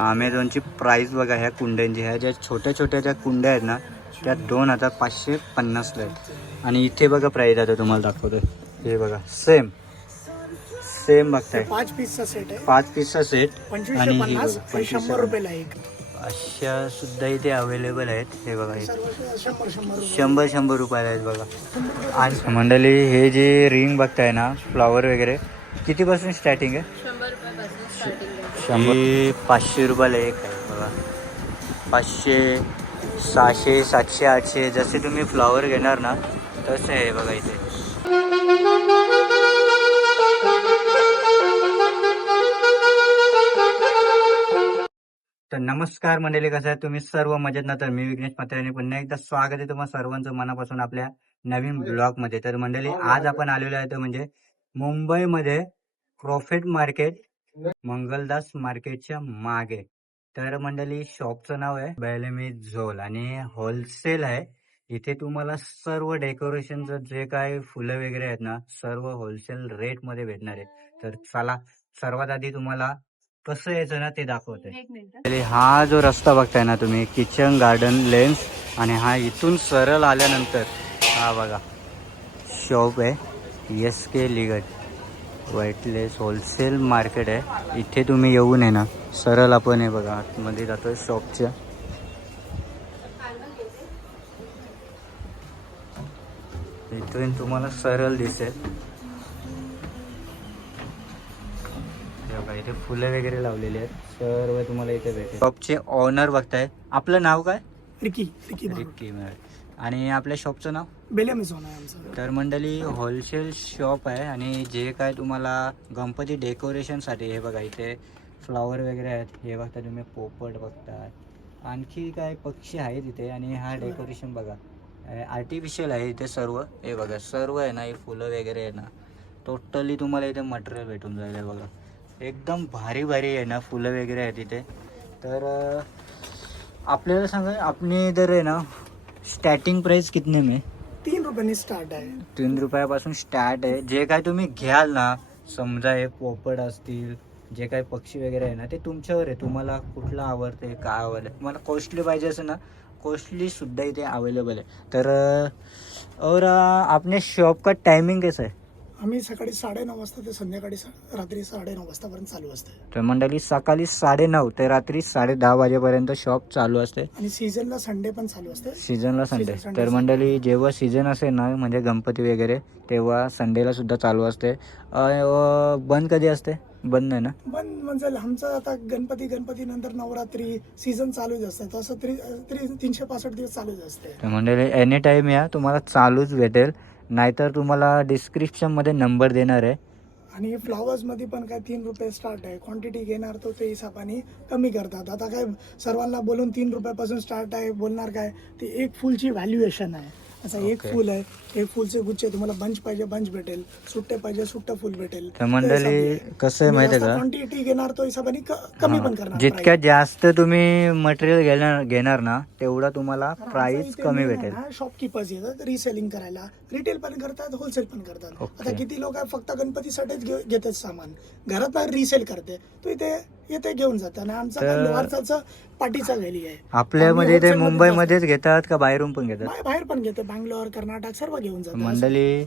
अमेझॉनची price बघा ह्या कुंड्यांची ह्या ज्या छोट्या छोट्या ज्या कुंड्या आहेत ना त्या दोन हजार पाचशे पन्नासला आहेत. आणि इथे बघा प्राइस आता तुम्हाला दाखवतो हे बघा सेम सेम बघताय. पाच पीसचा सेट आहे. पाच पीसचा सेट आणि पन्नास बघा, आणि 25 शंभर रुपयाला एक. अशा सुद्धा इथे अवेलेबल आहेत. हे बघा शंभर शंभर रुपयाला आहेत बघा. आणि मंडळी हे जे रिंग बघताय ना फ्लॉवर वगैरे कितीपासून स्टार्टिंग आहे शंभर रुपयापासून स्टार्टिंग आहे शंभर. पाचशे रुपयाला एक आहे बघा. पाचशे सहाशे सातशे आठशे जसे तुम्ही फ्लॉवर घेणार ना तसे आहे बघा इथे. तर नमस्कार मंडळी कसं आहे? तुम्ही सर्व मजेत ना? तर मी विघ्नेश म्हात्रे पुन्हा एकदा स्वागत आहे तुम्हाला सर्वांचं मनापासून आपल्या नवीन ब्लॉगमध्ये तर मंडळी आज आपण आलेलो आहे तर म्हणजे मुंबईमध्ये प्रॉफिट मार्केट मंगलदास मार्केटच्या मागे. तर मंडळी शॉपचं नाव आहे बेलेमी झोल आणि होलसेल आहे. इथे तुम्हाला सर्व डेकोरेशनचं जे काय फुलं वगैरे आहेत ना सर्व होलसेल रेटमध्ये भेटणार आहे तर चला सर्वात आधी तुम्हाला कसं यायचं ना ते दाखवते. हा जो रस्ता बघताय ना तुम्ही किचन गार्डन लेन्स आणि हा इथून सरळ आल्यानंतर हा बघा शॉप आहे एस के लिगट. व्हाईटलेस होलसेल मार्केट आहे. इथे तुम्ही येऊन आहे ना. सरळ आपण हे बघा आतमध्ये जातोय शॉपच्या इथून तुम्हाला सरळ दिसेल. बघा इथे फुलं वगैरे लावलेली आहेत. सर्व तुम्हाला इथे भेटेल. शॉपचे ऑनर बघताय. आपलं नाव काय? रिकी रिकी मॅड. आणि आपल्या शॉपचं नाव? बेले झोन आहे आमचं. तर मंडळी होलसेल शॉप आहे आणि जे काय तुम्हाला गणपती डेकोरेशनसाठी हे बघा इथे फ्लॉवर वगैरे आहेत हे बघता तुम्ही पोपट बघताय आणखी काय पक्षी आहेत इथे आणि हा डेकोरेशन बघा. आर्टिफिशियल आहे इथे सर्व. हे बघा सर्व आहे ना हे फुलं वगैरे आहे ना. टोटली तुम्हाला इथे मटेरियल भेटून जाईल हे बघा. एकदम भारी भारी आहे ना फुलं वगैरे आहेत इथे. तर आपल्याला सांगा आपली इधर आहे ना स्टार्टिंग प्राइस कितने में? तीन रुपयांनी स्टार्ट आहे. तीन रुपयापासून स्टार्ट आहे. जे काय तुम्ही घ्याल ना समजा हे पोपट असतील जे काही पक्षी वगैरे आहे ना ते तुमच्यावर आहे. तुम्हाला कुठलं आवडते काय आवडतं तुम्हाला कॉस्टली पाहिजे असेल ना कॉस्टली सुद्धा इथे अवेलेबल आहे. तर और आपने शॉप का टायमिंग कैसा है आम्ही सकाळी साडेनऊ वाजता ते संध्याकाळी सा- रात्री साडेनऊ वाजतापर्यंत चालू असते. तर मंडळी सकाळी साडेनऊ ते रात्री साडे दहा वाजेपर्यंत शॉप चालू असते. आणि सीझनला संडे पण चालू असते. सीझनला संडे Season, Sunday, तर मंडळी जेव्हा सीझन असेल ना म्हणजे गणपती वगैरे तेव्हा संडेला सुद्धा चालू असते. अं, बंद कधी असते? बंद नाही ना? पण म्हणजे आमचं आता गणपती गणपती नंतर नवरात्री सीझन चालूच असतं. तसं त्रि त्रि- तीनशे पासष्ट दिवस चालूच असते. तर मंडळी एनी टाईम या तुम्हाला चालूच भेटेल. नाहीतर तुम्हाला डिस्क्रिप्शनमध्ये नंबर देणार आहे. आणि फ्लॉवर्समध्ये पण काय तीन रुपये स्टार्ट आहे. क्वांटिटी घेणार तो ते हिसाबाने कमी करतात. आता काय सर्वांना बोलून तीन रुपयापासून स्टार्ट आहे बोलणार काय? ते एक फुलची व्हॅल्युएशन आहे. असं एक. फुल आहे. एक फुलचे गुच्छे तुम्हाला बंच पाहिजे बंच भेटेल. सुट्टे पाहिजे सुट्ट फुल भेटेल. तर मंडळी कसं आहे माहिती आहे का? क्वांटिटी घेणार तो हिसाबाने क- कमी पण. करणार. जितक्या. जास्त तुम्ही मटेरियल घेणार घेणार ना तेवढा तुम्हाला प्राइस कमी भेटेल. शॉपकीपर्स येतात रिसेलिंग करायला. रिटेल पण करतात होलसेल पण करतात. Okay. आता किती लोक फक्त गणपतीसाठीच घे- घेतात सामान. घरात रिसेल करते. तो इथे येते घेऊन जातात. आणि आमचा लोहारचा पाठीचा व्हॅली आहे. आपल्यामध्ये ते मध्ये मुंबईमध्येच घेतात का बाहेरून पण घेतात? बाहेर पण घेते बँगलोर कर्नाटक सर्व घेऊन जातात. मंडळी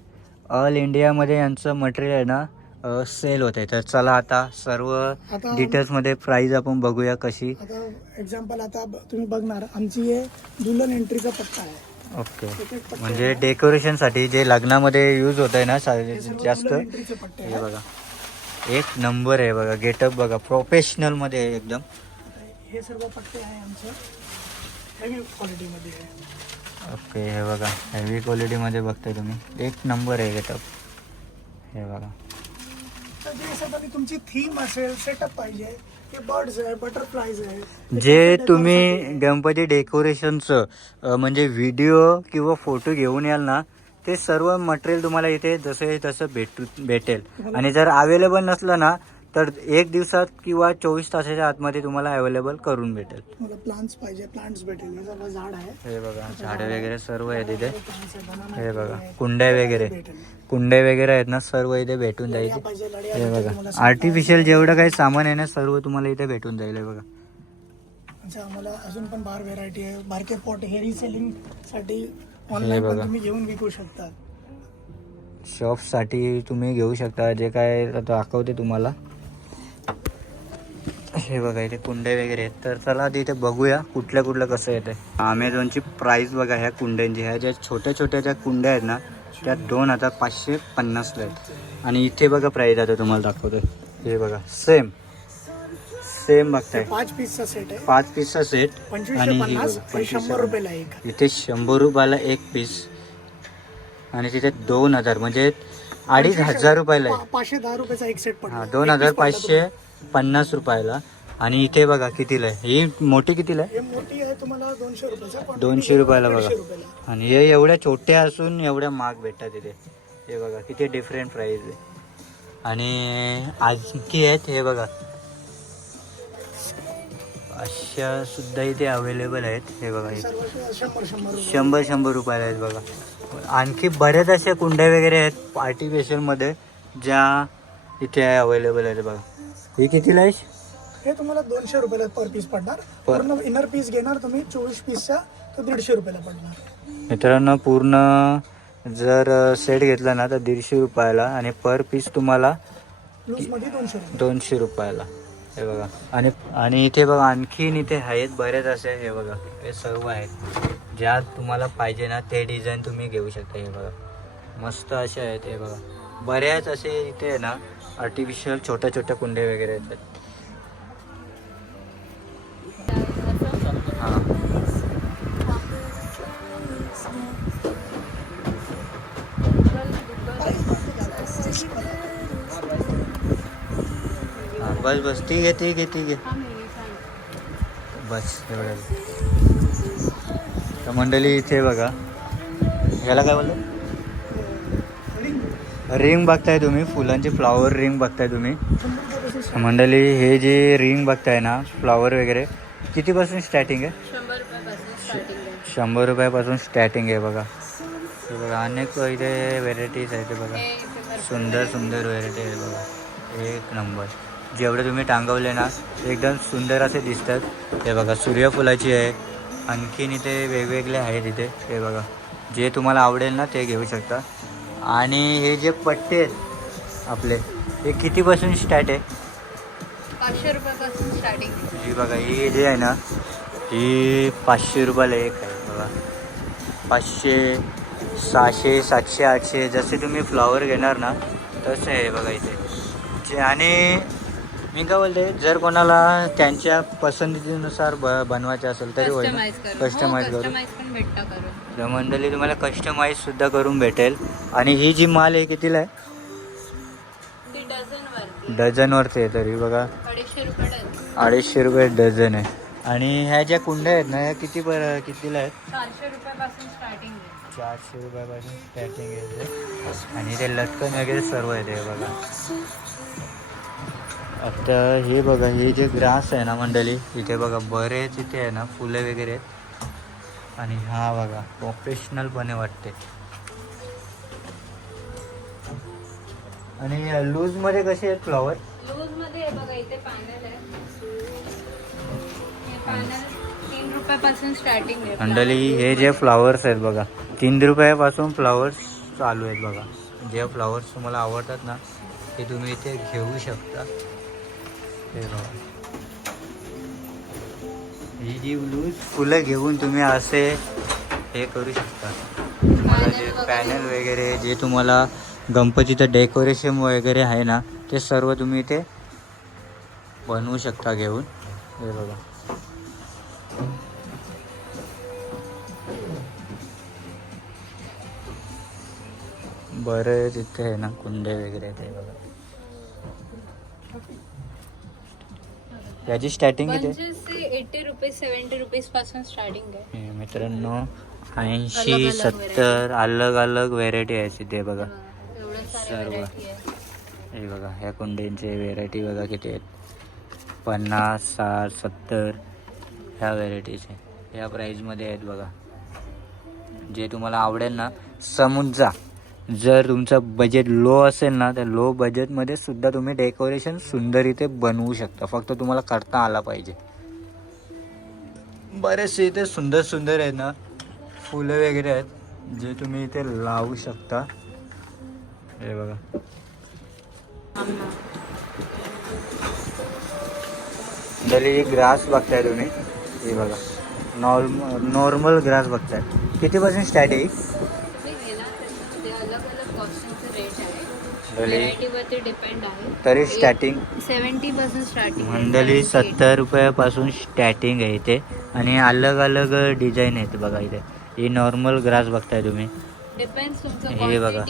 ऑल इंडियामध्ये यांचं मटेरियल आहे ना सेल होत तर चला आता सर्व आता डिटेल्समध्ये प्राइस आपण बघूया कशी. आता एक्झाम्पल आता तुम्ही बघणार आमची हे दुल्हन एंट्रीचा पट्टा आहे. ओके. म्हणजे आहे. डेकोरेशनसाठी जे लग्नामध्ये यूज होत आहे ना जास्त हे. बघा. एक नंबर आहे बघा गेटअप बघा प्रोफेशनलमध्ये आहे एकदम. हे सर्व पट्टे आहे आमचं. हेवी क्वालिटीमध्ये आहे. ओके हे बघा हेवी क्वालिटीमध्ये बघताय तुम्ही. एक नंबर आहे गेटअप हे बघा. तुमची थीम असेल सेटअप पाहिजे बर्ड्स आहे बटरफ्लायज आहे. जे तुम्ही गणपती डेकोरेशनचं म्हणजे व्हिडिओ किंवा फोटो घेऊन याल ना ते सर्व मटेरियल तुम्हाला इथे जसे तसं भेटू भेटेल. आणि जर अवेलेबल नसलं ना तर एक दिवसात किंवा चोवीस तासाच्या आतमध्ये तुम्हाला अवेलेबल करून भेटेल. प्लांट्स पाहिजे प्लांट्स भेटेल. हे झाड आहे. हे बघा झाडे वगैरे सर्व आहे तिथे हे बघा कुंड्या वगैरे. भेटेल. कुंडे वगैरे आहेत ना सर्व इथे भेटून जाईल. हे बघा आर्टिफिशियल जेवढं काही सामान आहे ना सर्व तुम्हाला इथे भेटून जाईल हे बघा. आम्हाला अजून पण बार व्हेरायटी आहे. बारके पॉट हे रिसेलिंगसाठी हे ऑनलाईन पण बघा. तुम्ही घेऊन विकू शकता. शॉपसाठी तुम्ही घेऊ शकता. जे काय दाखवते तुम्हाला. हे बघा इथे कुंडे वगैरे आहेत. तर चला आधी इथे बघूया कुठल्या कुठलं कसं येते अमेझॉनची प्राइस बघा ह्या कुंड्यांची. ह्या ज्या छोट्या छोट्या ज्या कुंड्या आहेत ना त्या दोन हजार पाचशे पन्नासला आहेत. आणि इथे बघा प्राइस आता तुम्हाला दाखवतोय. हे बघा सेम सेम बघताय. पाच पीसचा सेट आहे. पाच पीसचा सेट आणि पंचवीसशे ही पन्नास बघा, आणि 25 शंभर रुपयाला एक. इथे शंभर रुपयाला एक पीस आणि तिथे दोन हजार म्हणजे अडीच हजार रुपयाला आहे पा- पाचशे दहा रुपयाचा एक सेट पडला. हा दोन एक हजार piece पडला पाचशे पन्नास रुपयाला. आणि इथे बघा कितीला आहे. ही मोठी कितीला आहे? हे मोठी आहे तुम्हाला दोनशे रुपयाचा दोनशे रुपयाला दीडशे बघा. रुपयाला. आणि हे एवढ्या छोट्या असून एवढ्या महाग भेटतात इथे. हे बघा किती डिफरंट प्राईस आहे. आणि आणखी आहेत हे बघा. अशा सुद्धा इथे अवेलेबल आहेत. हे बघा हे सर्व शंभर शंभर रुपये शंभर शंभर रुपयाला आहेत बघा. आणखी बऱ्याच अशा कुंड्या वगैरे आहेत आर्टिफिशियलमध्ये ज्या इथे अवेलेबल आहेत बघा. ही कितीला आहे? हे तुम्हाला दोनशे रुपयाला पर पीस पडणार. पर- पूर्ण इनर पीस घेणार तुम्ही चोवीस पीसचा तर दीडशे रुपयाला पडणार. मित्रांनो पूर्ण जर सेट घेतला ना तर दीडशे रुपयाला आणि पर पीस तुम्हाला रुपये. दोनशे रुपयाला. हे बघा. आणि आणि इथे बघा आणखीन इथे आहेत बरेच असे हे बघा. हे सर्व आहेत. ज्या तुम्हाला पाहिजे ना ते डिझाईन तुम्ही घेऊ शकता हे बघा. मस्त असे आहेत हे बघा. बऱ्याच असे इथे ना आर्टिफिशियल छोट्या छोट्या कुंडे वगैरे येतात. बस बस ठीक है ठीक है ठीक हा। सांग बस तर मंडळी इथे बघा। याला काय बोलतो रिंग बघताय तुम्ही फुलांची फ्लावर रिंग बघताय तुम्ही. मंडळी हे जे रिंग बघताय ना फ्लावर वगैरे कितीपासून स्टार्टिंग आहे? शंभर रुपयापासून स्टार्टिंग आहे. रुपयापासून स्टार्टिंग आहे बघा. हे बघा अनेक इथे व्हेरायटीज आहेत हे बघा. हे सुंदर सुंदर व्हेरायटी आहे बघा. एक नंबर. जेवढे तुम्ही टांगवले ना एकदम सुंदर असे दिसतात. हे बघा सूर्यफुलाची आहे. आणखीन इथे वेगवेगळे आहेत इथे. हे बघा जे तुम्हाला आवडेल ना ते घेऊ शकता. आणि हे जे पट्टे आहेत आपले हे कितीपासून स्टार्ट आहे? पाचशे रुपयापासून स्टार्टिंग ही बघा ही जे आहे ना ही पाचशे रुपयाला एक आहे. बघा पाचशे सहाशे सातशे आठशे जसे तुम्ही फ्लॉवर घेणार ना तसे आहे बघा इथे. जे आणि मी काय बोलते जर कोणाला त्यांच्या पसंतीनुसार ब बनवायचे असेल तरी होईल कस्टमाइज करून. कस्टमाइज करून. कस्टमाइज पण भेटतं करून. तर मंडळी तुम्हाला कस्टमाइज सुद्धा करून भेटेल. आणि ही जी माल आहे कितीला आहे? ती डझन वरती. डझनवरती आहे तरी बघा. अडीचशे रुपये डझन अडीचशे रुपये डझन आहे. आणि ह्या ज्या कुंड्या आहेत ना ह्या किती पर कितीला आहेत? चारशे रुपयापासून स्टार्टिंग आहे. चारशे रुपयापासून स्टार्टिंग आहे आणि ते लटकन वगैरे सर्व येते बघा. आता हे बघा हे जे ग्रास आहे ना मंडळी इथे बघा बरेच इथे आहे ना फुलं वगैरे आहेत. आणि हा बघा प्रोफेशनलपणे वाटते. आणि लूजमध्ये कसे आहेत फ्लॉवर? लूजमध्ये बघा इथे पॅनल आहे. पॅनल तीन रुपयापासून स्टार्टिंग आहे. मंडळी हे जे फ्लावर्स आहेत बघा तीन रुपयापासून फ्लावर्स चालू आहेत बघा. जे फ्लावर्स तुम्हाला आवडतात ना ते तुम्ही इथे घेऊ शकता. ही जी फुलं घेऊन तुम्ही असे हे करू शकता. तुम्हाला जे पॅनल वगैरे जे तुम्हाला गणपतीचं डेकोरेशन वगैरे आहे ना ते सर्व तुम्ही इथे बनवू शकता घेऊन. हे बघा. बरं तिथे आहे ना कुंडे वगैरे ते बघा. याची स्टार्टिंग किती? एटी रुपीज सेव्हन्टी रुपीजपासून स्टार्टिंग आहे. हे मित्रांनो ऐंशी अलग सत्तर अलग अलग व्हेरायटी आहे तिथे बघा. एवढं सर्व. आहे. हे बघा ह्या कुंड्यांचे व्हेरायटी बघा किती आहेत. पन्नास साठ सत्तर ह्या व्हेरायटीचे ह्या प्राईजमध्ये आहेत बघा. जे तुम्हाला आवडेल ना समजा जर तुमचं बजेट लो असेल ना तर लो बजेटमध्ये सुद्धा तुम्ही डेकोरेशन सुंदर इथे बनवू शकता. फक्त तुम्हाला करता आला पाहिजे. बरेचसे इथे सुंदर सुंदर आहेत ना फुलं वगैरे आहेत जे तुम्ही इथे लावू शकता. हे बघा. तरी ग्रास बघताय तुम्ही. हे बघा. नॉर्मल नॉर्मल ग्रास बघताय. कितीपासून स्टार्ट आहे? तर ते अलग अलग कॉस्ट्युमचं रेट आहे. मंडळी व्हेरायटीवरती डिपेंड आहे. तरी स्टार्टिंग सेवन्टी पासून स्टार्टिंग मंडळी सत्तर रुपयापासून स्टार्टिंग आहे इथे. आणि अलग अलग डिझाईन आहेत बघा इथे. ही नॉर्मल ग्रास बघताय तुम्ही. हे बघा.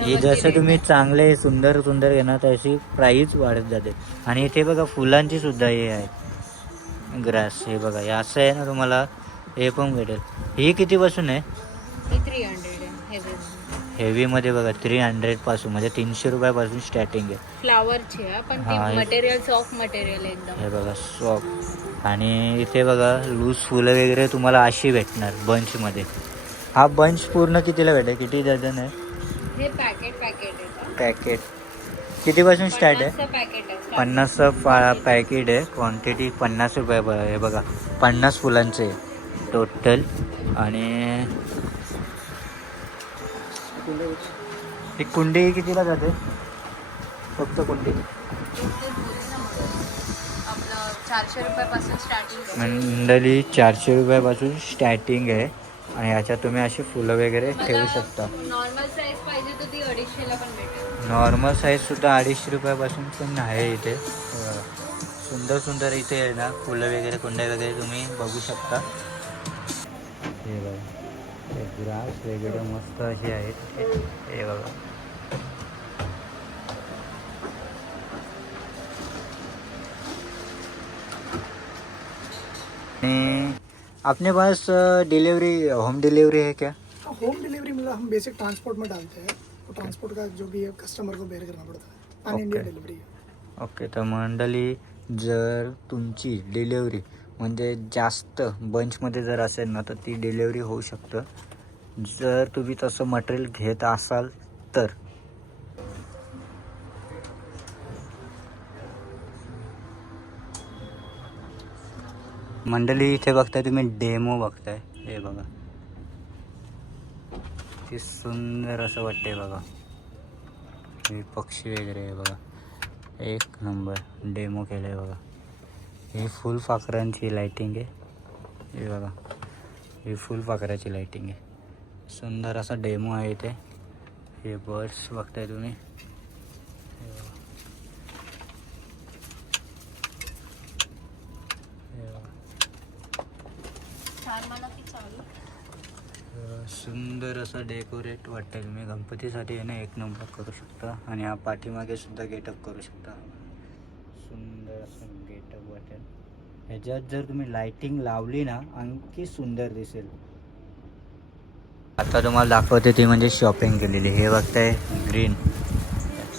हे जसं तुम्ही. चांगले सुंदर सुंदर घेणार तशी प्राईस वाढत जाते. आणि इथे बघा फुलांची सुद्धा हे आहे. ग्रास हे बघा. हे असं आहे ना तुम्हाला. हे पण भेटेल. ही कितीपासून आहे? हे थ्री हंड्रेड आहे. हेवीमध्ये बघा थ्री हंड्रेडपासून म्हणजे तीनशे रुपयापासून स्टार्टिंग आहे. फ्लावरची आहे पण हा, हे- मटेरियल सॉफ्ट मटेरियल एकदम. हे बघा सॉफ्ट आणि इथे बघा लूज फुलं वगैरे तुम्हाला अशी भेटणार बंचमध्ये हा बंच पूर्ण कितीला भेटेल? किती डझन आहे? हे पॅकेट पॅकेट आहे पॅकेट कितीपासून स्टार्ट आहे? पॅकेट आहे. पन्नासचं पा पॅकेट आहे. क्वांटिटी पन्नास रुपये ब- हे बघा पन्नास फुलांचे टोटल आणि ही कुंडी कितीला जाते? फक्त कुंडी. आपलं चारशे रुपयापासून स्टार्टिंग आहे. मंडळी चारशे रुपयापासून स्टार्टिंग आहे. आणि याच्यात तुम्ही अशी फुलं वगैरे ठेवू शकता. नॉर्मल साईज पाहिजे तर ती अडीचशेला पण भेटेल. नॉर्मल साईजसुद्धा अडीचशे रुपयापासून पण आहे इथे. सुंदर सुंदर इथे आहे ना फुलं वगैरे कुंड्या वगैरे तुम्ही बघू शकता. हे बघा. ग्रास वगैरे मस्त असे आहेत. हे बघा. आणि अपने पास डिलीवरी होम डिलीवरी है क्या? होम डिलीवरी मतलब हम बेसिक ट्रांसपोर्ट में डालते हैं। तो ट्रांसपोर्ट का जो भी है कस्टमर को बेयर करना पड़ता है। पान इंडिया. डिलीवरी है। ओके तर मंडळी जर तुमची डिलेवरी म्हणजे जास्त बंचमध्ये जर असेल ना तर ती डिलेवरी होऊ शकतं. जर तुम्ही तसं मटेरियल घेत असाल तर. मंडळी इथे बघताय तुम्ही डेमो बघताय. हे बघा. ते सुंदर असं वाटतंय बघा. हे पक्षी वगैरे आहे बघा. एक नंबर डेमो केलं आहे बघा. ही फुल पाखरांची लाईटिंग आहे. हे बघा. ही फुल पाखराची लाईटिंग आहे. सुंदर असा डेमो आहे इथे. हे बर्ड्स बघताय तुम्ही. सुंदर असं डेकोरेट वाटतं तुम्ही. गणपतीसाठी आहे ना एक नंबर करू शकता. आणि हा पाठीमागे सुद्धा गेटअप करू शकता. सुंदर असं गेटअप वाटेल. ह्याच्यात जर तुम्ही लाइटिंग लावली ना आणखी सुंदर दिसेल. आता तुम्हाला दाखवते ती म्हणजे शॉपिंग केलेली. हे बघताय ग्रीन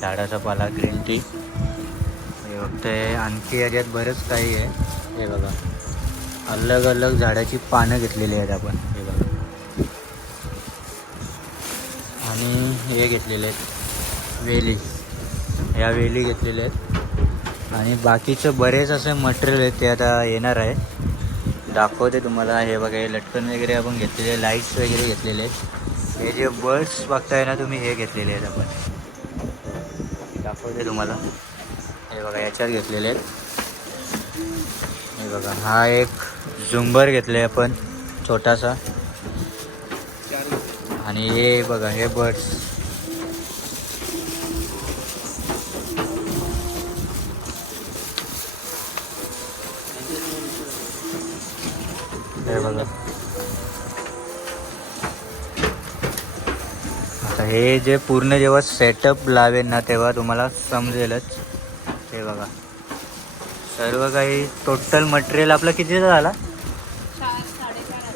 झाडाचा पाला ग्रीन टी हे बघताय आणखी याच्यात बरंच काही आहे. हे बघा. अलग अलग झाडाची पानं घेतलेली आहेत आपण. हे बघा. आणि हे घेतलेले आहेत. वेली. ह्या वेली घेतलेल्या आहेत. आणि बाकीचं बरेच असे मटेरियल आहेत ते आता येणार आहे. दाखवते तुम्हाला. हे बघा हे लटकन वगैरे आपण घेतलेले लाईट्स वगैरे घेतलेले आहेत. हे जे बर्ड्स बघताय ना तुम्ही हे घेतलेले आहेत आपण. दाखवते तुम्हाला. हे बघा याच्यात घेतलेले आहेत. हे बघा हा एक झुंबर घेतले आपण छोटासा. आणि हे बघा हे बर्ड्स हे बघा. आता हे जे पूर्ण जेव्हा सेटअप लावेल ना तेव्हा तुम्हाला समजेलच. हे बघा. सर्व काही टोटल मटेरियल आपलं कितीचा झाला? चार हजार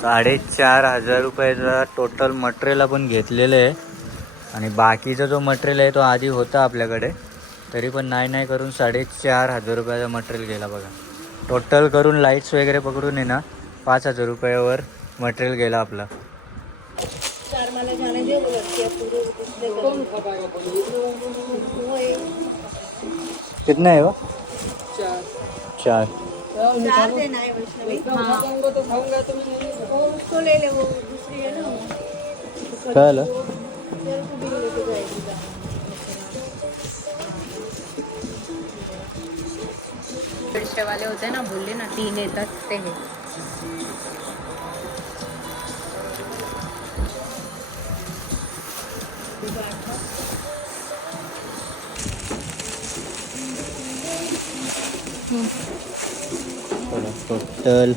साडेचार हजार रुपयाचा टोटल मटेरियल आपण घेतलेलं आहे. आणि बाकीचा जो मटेरियल आहे तो आधी होता आपल्याकडे. तरी पण नाही नाही करून साडेचार हजार रुपयाचा मटेरियल गेला बघा. टोटल करून लाईट्स वगैरे पकडून आहे ना पाच हजार रुपयावर मटेरियल गेला आपला. हो? चार कितना आहे चार चार. ना वाले होते ना बोलले ना तीन येतात ते. टोटल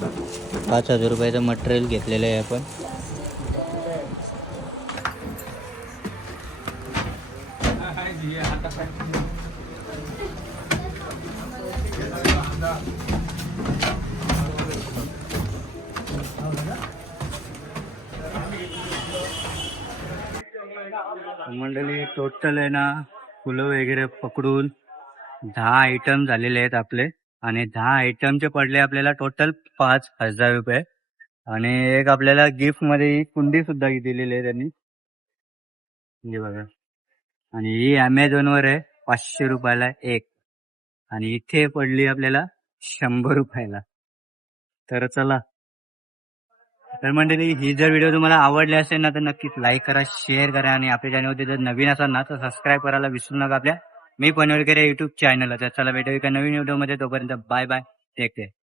पाच हजार रुपयाचं मटेरियल घेतलेलं आहे आपण. टोटल आहे ना फुलं वगैरे पकडून दहा आयटम झालेले आहेत आपले. आणि दहा आयटमचे पडले आपल्याला टोटल पाच हजार रुपये. आणि एक आपल्याला गिफ्टमध्ये कुंडी सुद्धा दिलेली आहे त्यांनी. म्हणजे बघा. आणि ही अमेझॉन वर आहे पाचशे रुपयाला एक. आणि इथे पडली आपल्याला शंभर रुपयाला. तर चला तर मंडळी ही जर व्हिडिओ तुम्हाला आवडले असेल ना तर नक्कीच लाईक करा शेअर करा आणि आपल्या चॅनलवरती जर नवीन असाल ना तर सबस्क्राईब करायला विसरू नका आपल्या. मी पनवेलकर युट्यूब चॅनल तर चला भेटू एका नवीन व्हिडिओमध्ये तोपर्यंत बाय बाय टेक केअर